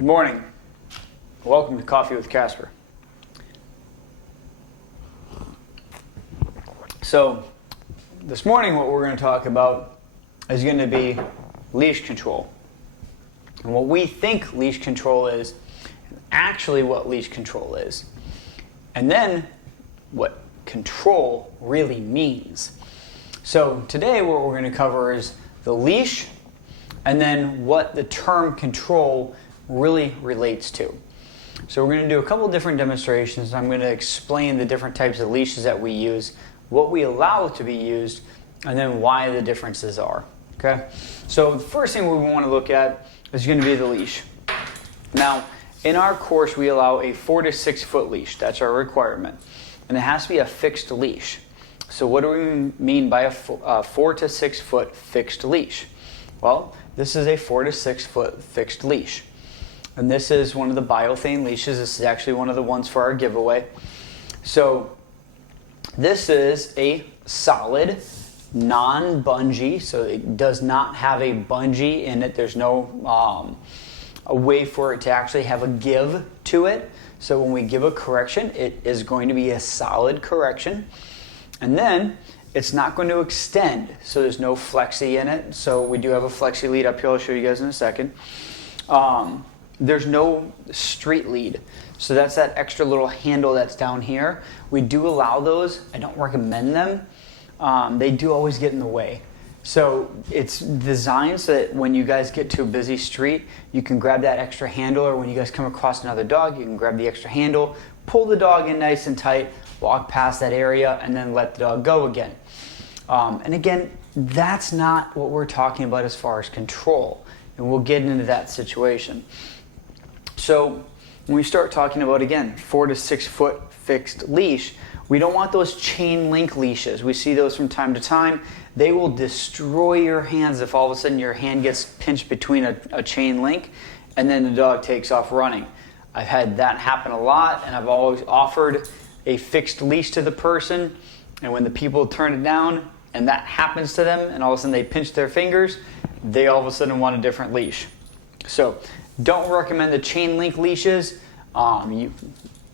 Good morning. Welcome to Coffee with Casper. So, this morning what we're going to talk about is going to be leash control. And what we think leash control is, and actually what leash control is. And then what control really means. So today what we're going to cover is the leash and then what the term control really relates to. So we're going to do a couple different demonstrations. I'm going to explain the different types of leashes that we use, what we allow to be used, and then why the differences are. Okay? So the first thing we want to look at is going to be the leash. Now, in our course we allow a 4 to 6 foot leash. That's our requirement. And it has to be a fixed leash. So what do we mean by a 4 to 6 foot fixed leash? Well, this is a 4 to 6 foot fixed leash. And this is one of the biothane leashes. This is actually one of the ones for our giveaway. So this is a solid, non-bungee. So it does not have a bungee in it. There's no a way for it to actually have a give to it. So when we give a correction, it is going to be a solid correction. And then it's not going to extend. So there's no flexi in it. So we do have a flexi lead up here. I'll show you guys in a second. There's no street lead. So that's that extra little handle that's down here. We do allow those. I don't recommend them. They do always get in the way. So it's designed so that when you guys get to a busy street, you can grab that extra handle, or when you guys come across another dog, you can grab the extra handle, pull the dog in nice and tight, walk past that area, and then let the dog go again. And again, that's not what we're talking about as far as control. And we'll get into that situation. So when we start talking about, again, 4 to 6 foot fixed leash, we don't want those chain link leashes. We see those from time to time. They will destroy your hands if all of a sudden your hand gets pinched between a chain link and then the dog takes off running. I've had that happen a lot, and I've always offered a fixed leash to the person, and when the people turn it down and that happens to them and all of a sudden they pinch their fingers, they all of a sudden want a different leash. So don't recommend the chain link leashes.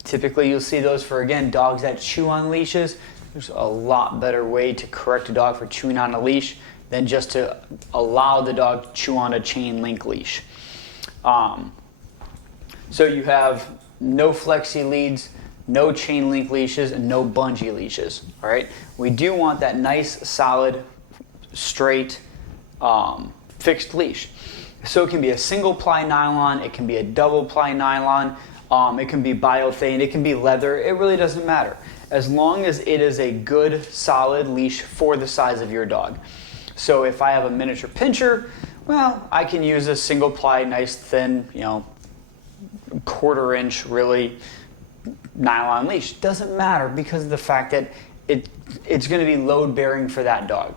Typically you'll see those for, again, dogs that chew on leashes. There's a lot better way to correct a dog for chewing on a leash than just to allow the dog to chew on a chain link leash. So you have no flexi leads, no chain link leashes, and no bungee leashes. All right. We do want that nice, solid, straight, fixed leash. So it can be a single ply nylon, it can be a double ply nylon, it can be biothane, it can be leather. It really doesn't matter, as long as it is a good, solid leash for the size of your dog. So if I have a miniature pinscher, well, I can use a single ply, nice, thin, 1/4 inch, really, nylon leash. Doesn't matter, because of the fact that it's going to be load bearing for that dog.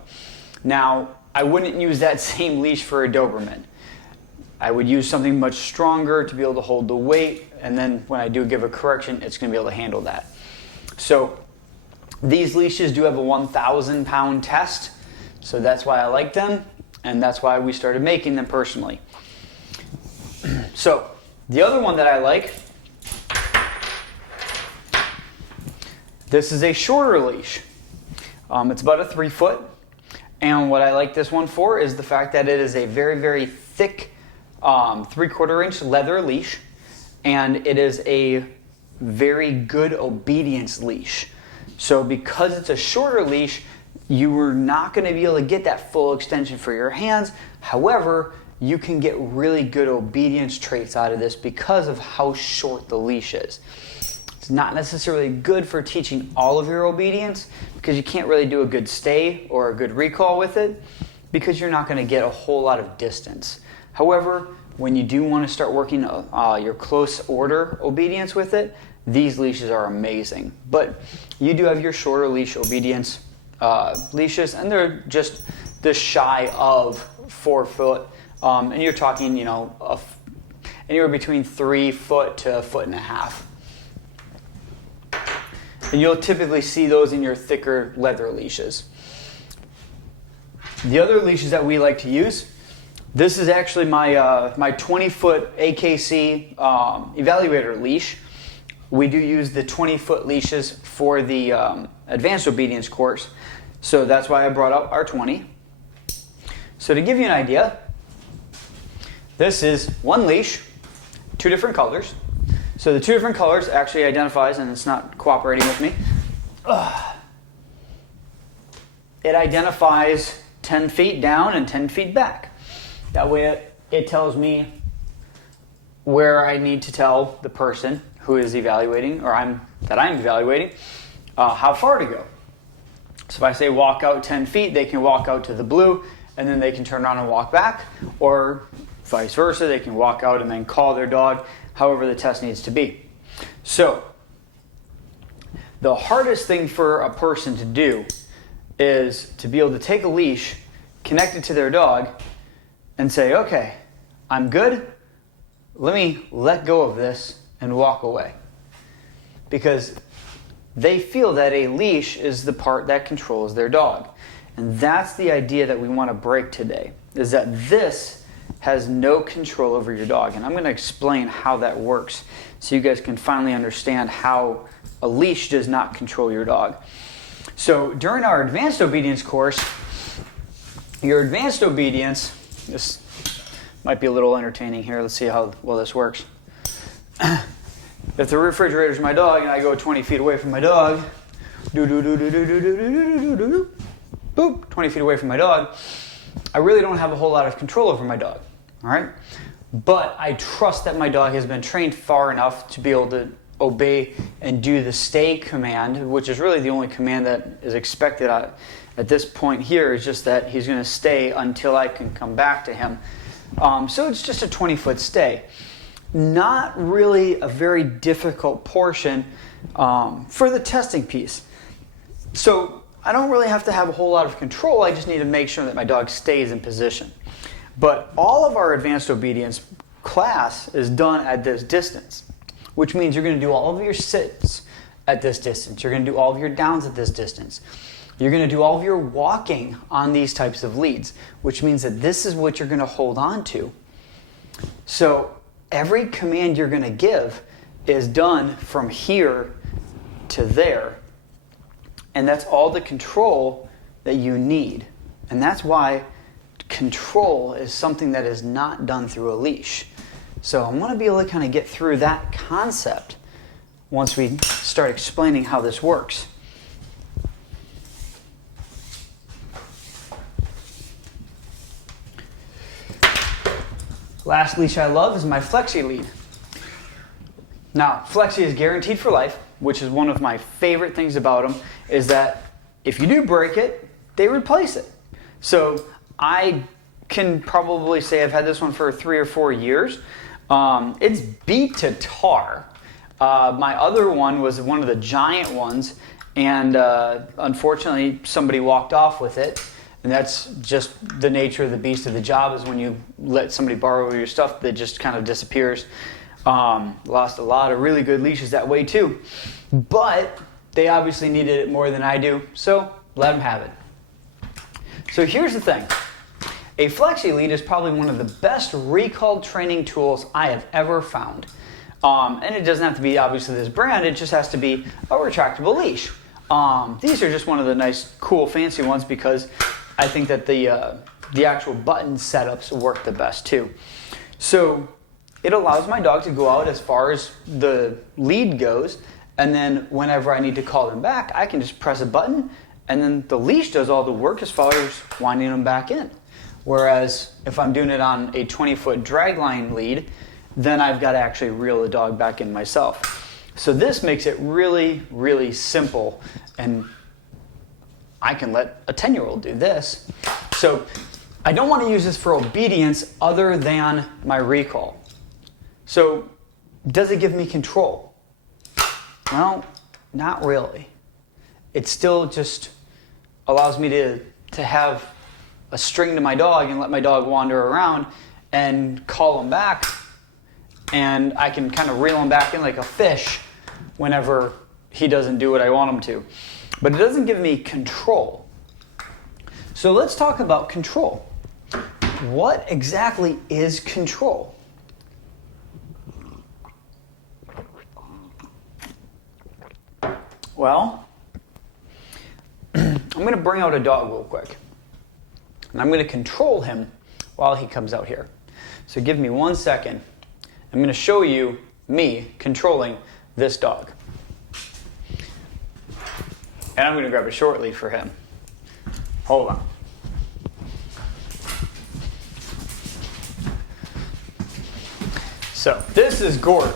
Now, I wouldn't use that same leash for a Doberman. I would use something much stronger to be able to hold the weight, and then when I do give a correction, it's going to be able to handle that. So these leashes do have a 1,000 pound test, so that's why I like them, and that's why we started making them personally. So the other one that I like, this is a shorter leash. It's about a 3 foot, and what I like this one for is the fact that it is a very, very thick 3/4 inch leather leash, and it is a very good obedience leash. So because it's a shorter leash, you are not going to be able to get that full extension for your hands. However, you can get really good obedience traits out of this because of how short the leash is. It's not necessarily good for teaching all of your obedience, because you can't really do a good stay or a good recall with it, because you're not going to get a whole lot of distance. However, when you do want to start working your close order obedience with it, these leashes are amazing. But you do have your shorter leash obedience leashes, and they're just shy of 4 foot. And you're talking, anywhere between 3 foot to 1.5 foot. And you'll typically see those in your thicker leather leashes. The other leashes that we like to use This is actually my 20-foot AKC evaluator leash. We do use the 20-foot leashes for the advanced obedience course, so that's why I brought out our 20. So to give you an idea, this is one leash, 2 different colors. So the 2 different colors actually identifies, and it's not cooperating with me. It identifies 10 feet down and 10 feet back. That way it tells me where I need to tell the person who is evaluating, or that I'm evaluating, how far to go. So if I say walk out 10 feet, they can walk out to the blue, and then they can turn around and walk back, or vice versa, they can walk out and then call their dog, however the test needs to be. So the hardest thing for a person to do is to be able to take a leash, connect it to their dog, and say, okay, I'm good, let me let go of this and walk away. Because they feel that a leash is the part that controls their dog. And that's the idea that we want to break today, is that this has no control over your dog. And I'm going to explain how that works so you guys can finally understand how a leash does not control your dog. So during our advanced obedience course, your advanced obedience, this might be a little entertaining here. Let's see how well this works. If the refrigerator's my dog and I go 20 feet away from my dog, boop, 20 feet away from my dog, I really don't have a whole lot of control over my dog, all right? But I trust that my dog has been trained far enough to be able to obey and do the stay command, which is really the only command that is expected at this point here, is just that he's going to stay until I can come back to him. So it's just a 20-foot stay. Not really a very difficult portion for the testing piece. So I don't really have to have a whole lot of control. I just need to make sure that my dog stays in position. But all of our advanced obedience class is done at this distance, which means you're going to do all of your sits at this distance. You're going to do all of your downs at this distance. You're going to do all of your walking on these types of leads, which means that this is what you're going to hold on to. So every command you're going to give is done from here to there. And that's all the control that you need. And that's why control is something that is not done through a leash. So I want to be able to kind of get through that concept once we start explaining how this works. Last leash I love is my Flexi lead. Now, Flexi is guaranteed for life, which is one of my favorite things about them, is that if you do break it, they replace it. So I can probably say I've had this one for 3 or 4 years. It's beat to tar. My other one was one of the giant ones, and unfortunately somebody walked off with it. And that's just the nature of the beast of the job, is when you let somebody borrow your stuff, that just kind of disappears. Lost a lot of really good leashes that way too. But they obviously needed it more than I do, so let them have it. So here's the thing. A Flexi lead is probably one of the best recalled training tools I have ever found. And it doesn't have to be obviously this brand, it just has to be a retractable leash. These are just one of the nice, cool, fancy ones because I think that the actual button setups work the best too. So it allows my dog to go out as far as the lead goes, and then whenever I need to call them back, I can just press a button, and then the leash does all the work as far as winding them back in. Whereas if I'm doing it on a 20-foot dragline lead, then I've got to actually reel the dog back in myself. So this makes it really, really simple, and I can let a 10-year-old do this. So I don't want to use this for obedience other than my recall. So does it give me control? Well, not really. It still just allows me to have a string to my dog and let my dog wander around and call him back, and I can kind of reel him back in like a fish whenever he doesn't do what I want him to. But it doesn't give me control. So let's talk about control. what exactly is control? Well, I'm going to bring out a dog real quick. And I'm going to control him while he comes out here. So give me 1 second. I'm going to show you me controlling this dog. And I'm going to grab a short lead for him. Hold on. So this is Gort.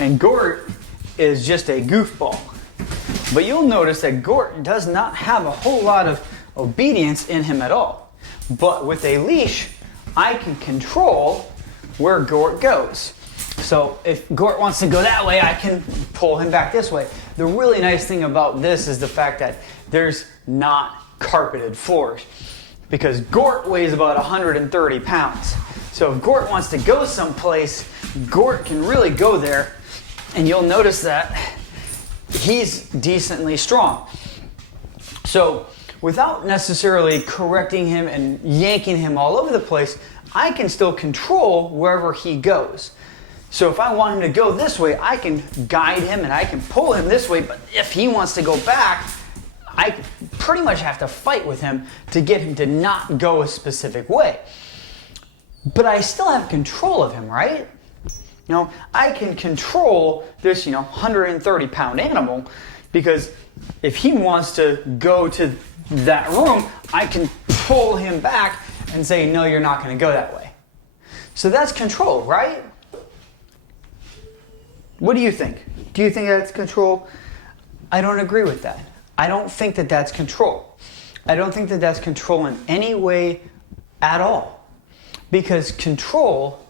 And Gort is just a goofball. But you'll notice that Gort does not have a whole lot of obedience in him at all. But with a leash, I can control where Gort goes. So if Gort wants to go that way, I can pull him back this way. The really nice thing about this is the fact that there's not carpeted floors, because Gort weighs about 130 pounds. So if Gort wants to go someplace, Gort can really go there, and you'll notice that he's decently strong. So without necessarily correcting him and yanking him all over the place, I can still control wherever he goes. So if I want him to go this way, I can guide him and I can pull him this way, but if he wants to go back, I pretty much have to fight with him to get him to not go a specific way. But I still have control of him, right? You know, I can control this, 130 pound animal, because if he wants to go to that room, I can pull him back and say, no, you're not going to go that way. So that's control, right? What do you think? Do you think that's control? I don't agree with that. I don't think that that's control. I don't think that that's control in any way at all. Because control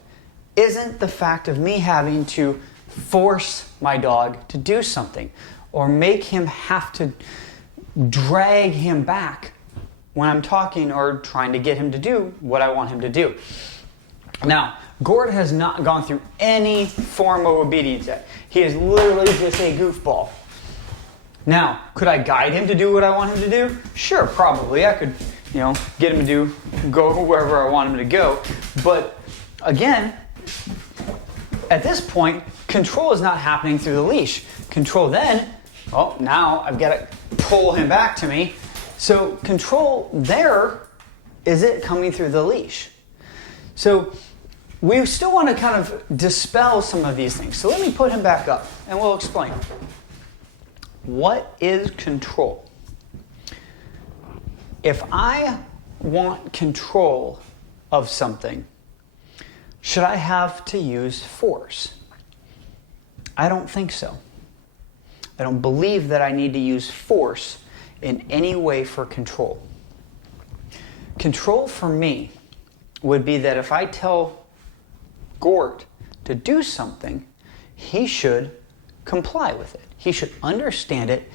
isn't the fact of me having to force my dog to do something or make him have to drag him back when I'm talking or trying to get him to do what I want him to do. Now, Gort has not gone through any form of obedience yet. He is literally just a goofball. Now, could I guide him to do what I want him to do? Sure, probably. I could, get him to go wherever I want him to go. But again, at this point, control is not happening through the leash. Control then, now I've got to pull him back to me. So control there is it coming through the leash. So we still want to kind of dispel some of these things. So let me put him back up and we'll explain. What is control? If I want control of something, should I have to use force? I don't think so. I don't believe that I need to use force in any way for control. Control for me would be that if I tell Gort to do something, he should comply with it. He should understand it,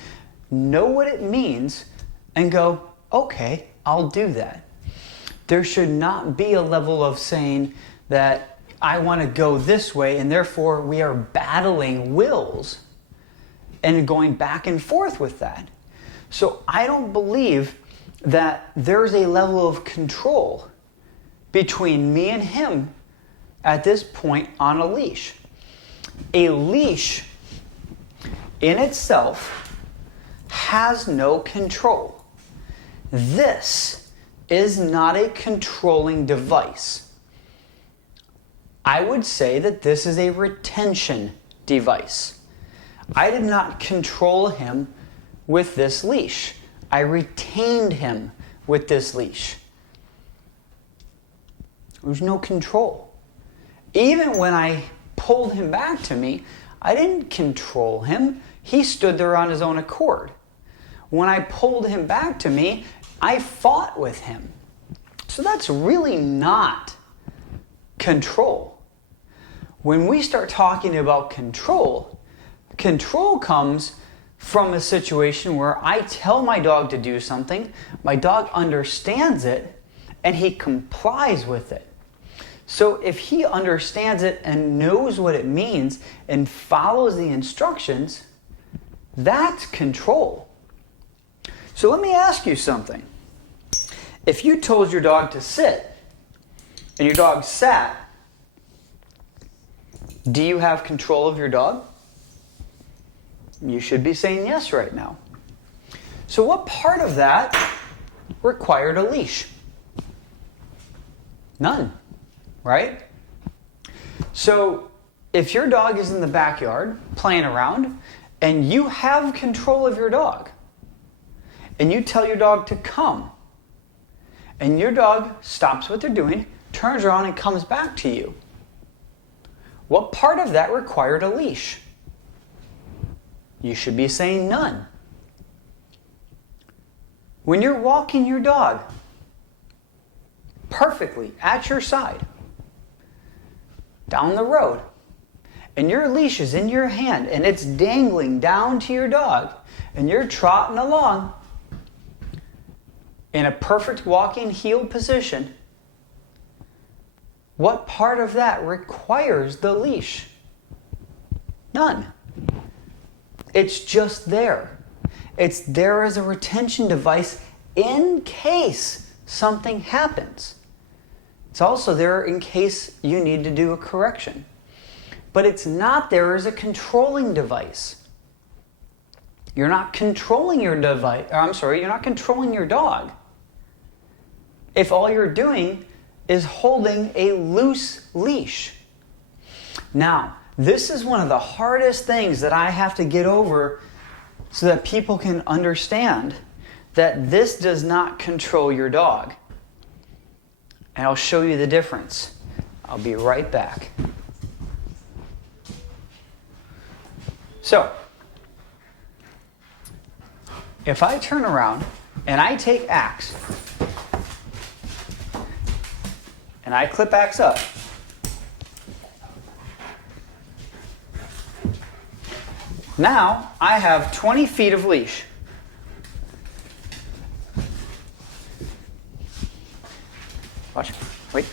know what it means, and go, okay, I'll do that. There should not be a level of saying that I want to go this way, and therefore we are battling wills and going back and forth with that. So I don't believe that there's a level of control between me and him at this point on a leash. A leash in itself has no control. This is not a controlling device. I would say that this is a retention device. I did not control him with this leash. I retained him with this leash. There's no control. Even when I pulled him back to me, I didn't control him. He stood there on his own accord. When I pulled him back to me, I fought with him. So that's really not control. When we start talking about control, control comes from a situation where I tell my dog to do something, my dog understands it, and he complies with it. So if he understands it and knows what it means and follows the instructions, that's control. So let me ask you something. If you told your dog to sit and your dog sat, do you have control of your dog? You should be saying yes right now. So what part of that required a leash? None, right? So if your dog is in the backyard playing around and you have control of your dog and you tell your dog to come and your dog stops what they're doing, turns around and comes back to you, what part of that required a leash? You should be saying none. When you're walking your dog perfectly at your side down the road and your leash is in your hand and it's dangling down to your dog and you're trotting along in a perfect walking heel position, what part of that requires the leash? None. It's just there. It's there as a retention device in case something happens. It's also there in case you need to do a correction. But it's not there as a controlling device. You're not controlling your device. You're not controlling your dog. If all you're doing is holding a loose leash. Now, this is one of the hardest things that I have to get over so that people can understand that this does not control your dog. And I'll show you the difference. I'll be right back. So, if I turn around and I take Axe and I clip Axe up, now I have 20 feet of leash. Watch. Wait.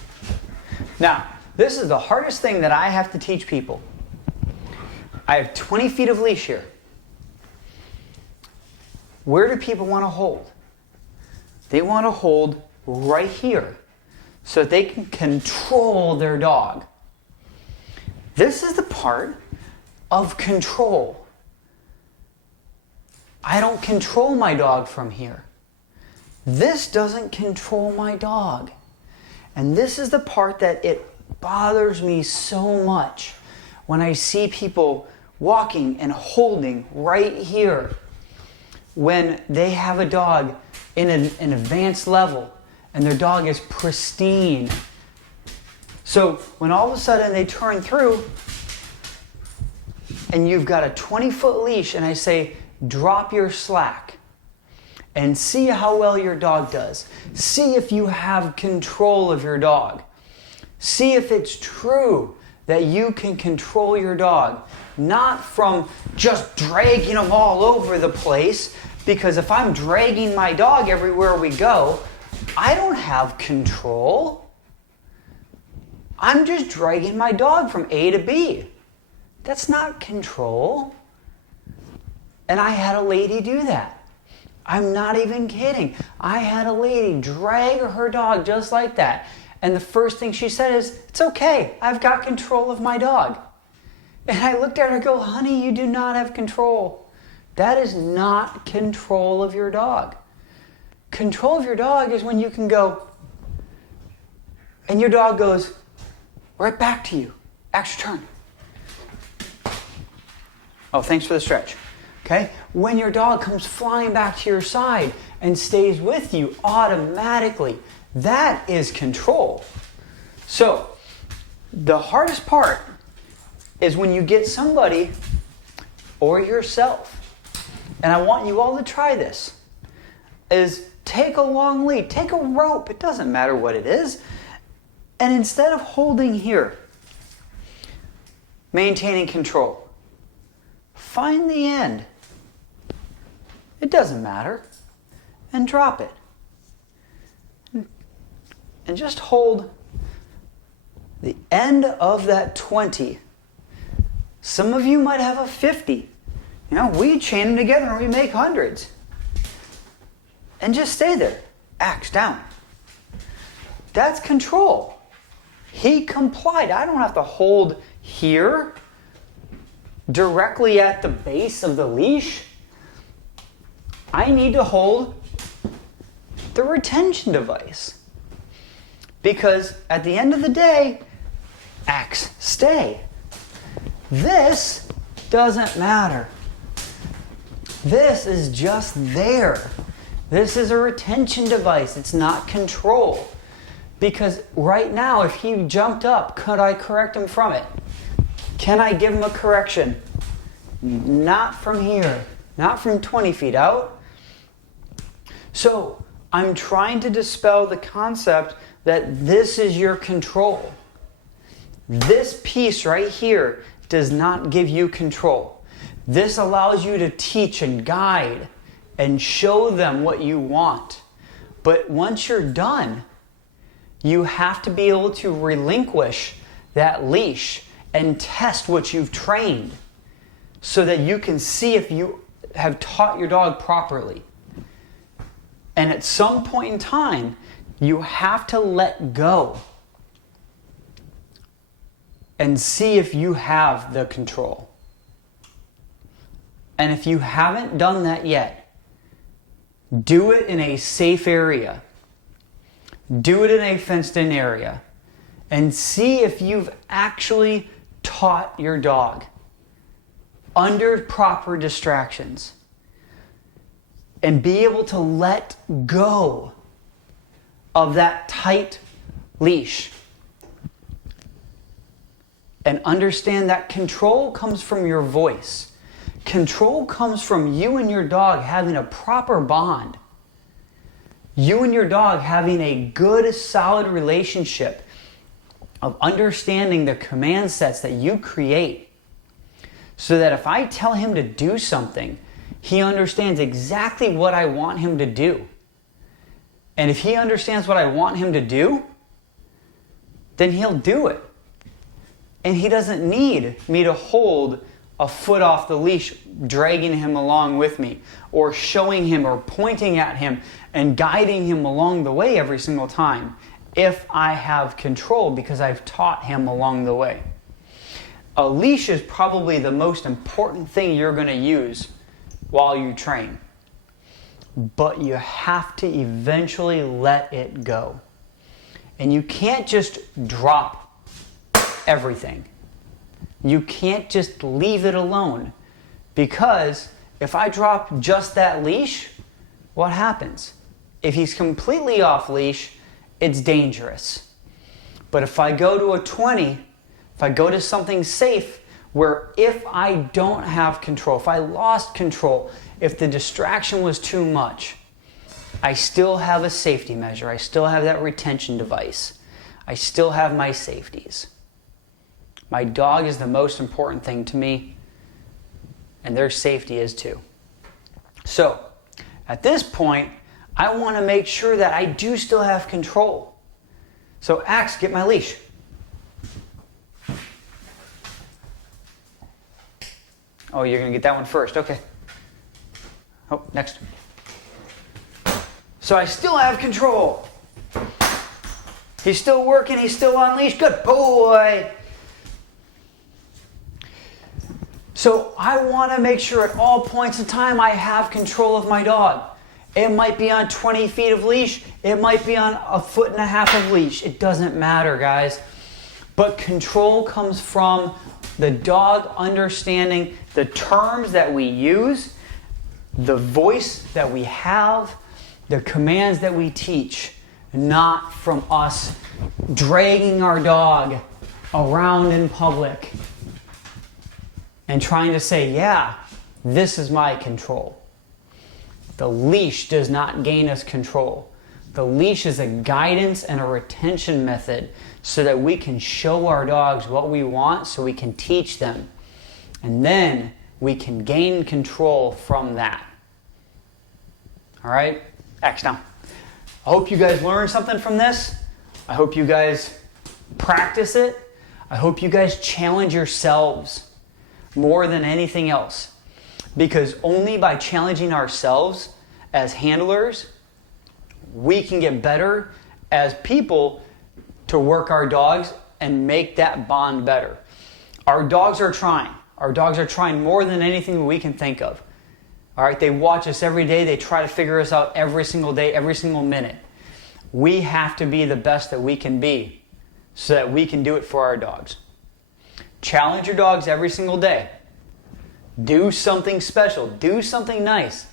Now, this is the hardest thing that I have to teach people. I have 20 feet of leash here. Where do people want to hold? They want to hold right here so that they can control their dog. This is the part of control. I don't control my dog from here. This doesn't control my dog. And this is the part that it bothers me so much when I see people walking and holding right here when they have a dog in an advanced level and their dog is pristine. So when all of a sudden they turn through and you've got a 20-foot leash and I say, drop your slack and see how well your dog does. See if you have control of your dog. See if it's true that you can control your dog. Not from just dragging them all over the place, because if I'm dragging my dog everywhere we go, I don't have control. I'm just dragging my dog from A to B. That's not control. And I had a lady do that. I'm not even kidding. I had a lady drag her dog just like that. And the first thing she said is, it's okay, I've got control of my dog. And I looked at her and go, honey, you do not have control. That is not control of your dog. Control of your dog is when you can go, and your dog goes right back to you. Axe your turn. Oh, thanks for the stretch. Okay? When your dog comes flying back to your side and stays with you automatically, that is control. So, the hardest part is when you get somebody or yourself, and I want you all to try this, is take a long lead, take a rope, it doesn't matter what it is, and instead of holding here, maintaining control, find the end. It doesn't matter. And drop it. And just hold the end of that 20. Some of you might have a 50. You know, we chain them together and we make hundreds. And just stay there. Axe down. That's control. He complied. I don't have to hold here directly at the base of the leash. I need to hold the retention device. Because at the end of the day, X, stay. This doesn't matter. This is just there. This is a retention device. It's not control. Because right now, if he jumped up, could I correct him from it? Can I give him a correction? Not from here. Not from 20 feet out. So I'm trying to dispel the concept that this is your control. This piece right here does not give you control. This allows you to teach and guide and show them what you want. But once you're done, you have to be able to relinquish that leash and test what you've trained so that you can see if you have taught your dog properly. And at some point in time, you have to let go and see if you have the control. And if you haven't done that yet, do it in a safe area. Do it in a fenced-in area. And see if you've actually taught your dog under proper distractions. And be able to let go of that tight leash. And understand that control comes from your voice. Control comes from you and your dog having a proper bond. You and your dog having a good, solid relationship of understanding the command sets that you create. So that if I tell him to do something, he understands exactly what I want him to do. And if he understands what I want him to do, then he'll do it. And he doesn't need me to hold a foot off the leash, dragging him along with me, or showing him or pointing at him and guiding him along the way every single time if I have control because I've taught him along the way. A leash is probably the most important thing you're going to use while you train. But you have to eventually let it go. And you can't just drop everything. You can't just leave it alone. Because if I drop just that leash, what happens? If he's completely off leash, it's dangerous. But if I go to a 20, if I go to something safe, where if I don't have control, if I lost control, if the distraction was too much, I still have a safety measure. I still have that retention device. I still have my safeties. My dog is the most important thing to me, and their safety is too. So, at this point, I want to make sure that I do still have control. So, Axe, get my leash. Oh, you're going to get that one first. Okay. Oh, next. So I still have control. He's still working. He's still on leash. Good boy. So I want to make sure at all points in time I have control of my dog. It might be on 20 feet of leash. It might be on 1.5 feet of leash. It doesn't matter, guys. But control comes from the dog understanding the terms that we use, the voice that we have, the commands that we teach, not from us dragging our dog around in public and trying to say, yeah, this is my control. The leash does not gain us control. The leash is a guidance and a retention method so that we can show our dogs what we want, so we can teach them. And then we can gain control from that. All right? Axe down. I hope you guys learned something from this. I hope you guys practice it. I hope you guys challenge yourselves more than anything else. Because only by challenging ourselves as handlers, we can get better as people to work our dogs and make that bond better. Our dogs are trying. Our dogs are trying more than anything we can think of. All right, they watch us every day. They try to figure us out every single day, every single minute. We have to be the best that we can be so that we can do it for our dogs. Challenge your dogs every single day. Do something special. Do something nice.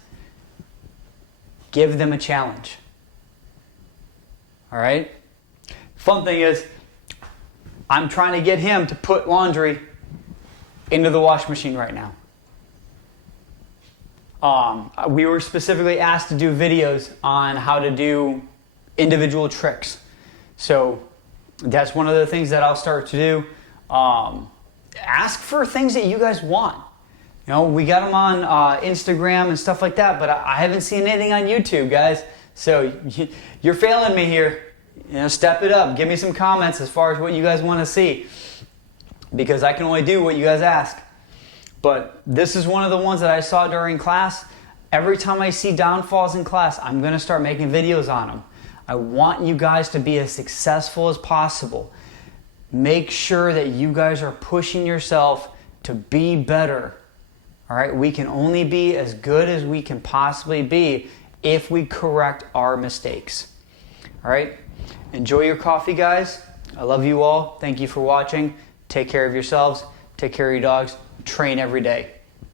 Give them a challenge. All right? Fun thing is, I'm trying to get him to put laundry into the wash machine right now. We were specifically asked to do videos on how to do individual tricks. So that's one of the things that I'll start to do. Ask for things that you guys want. You know, we got them on Instagram and stuff like that, but I haven't seen anything on YouTube, guys. So you're failing me here. You know, step it up. Give me some comments as far as what you guys want to see, because I can only do what you guys ask. But this is one of the ones that I saw during class. Every time I see downfalls in class, I'm going to start making videos on them. I want you guys to be as successful as possible. Make sure that you guys are pushing yourself to be better. All right, we can only be as good as we can possibly be if we correct our mistakes. All right, enjoy your coffee, guys. I love you all. Thank you for watching. Take care of yourselves. Take care of your dogs. Train every day.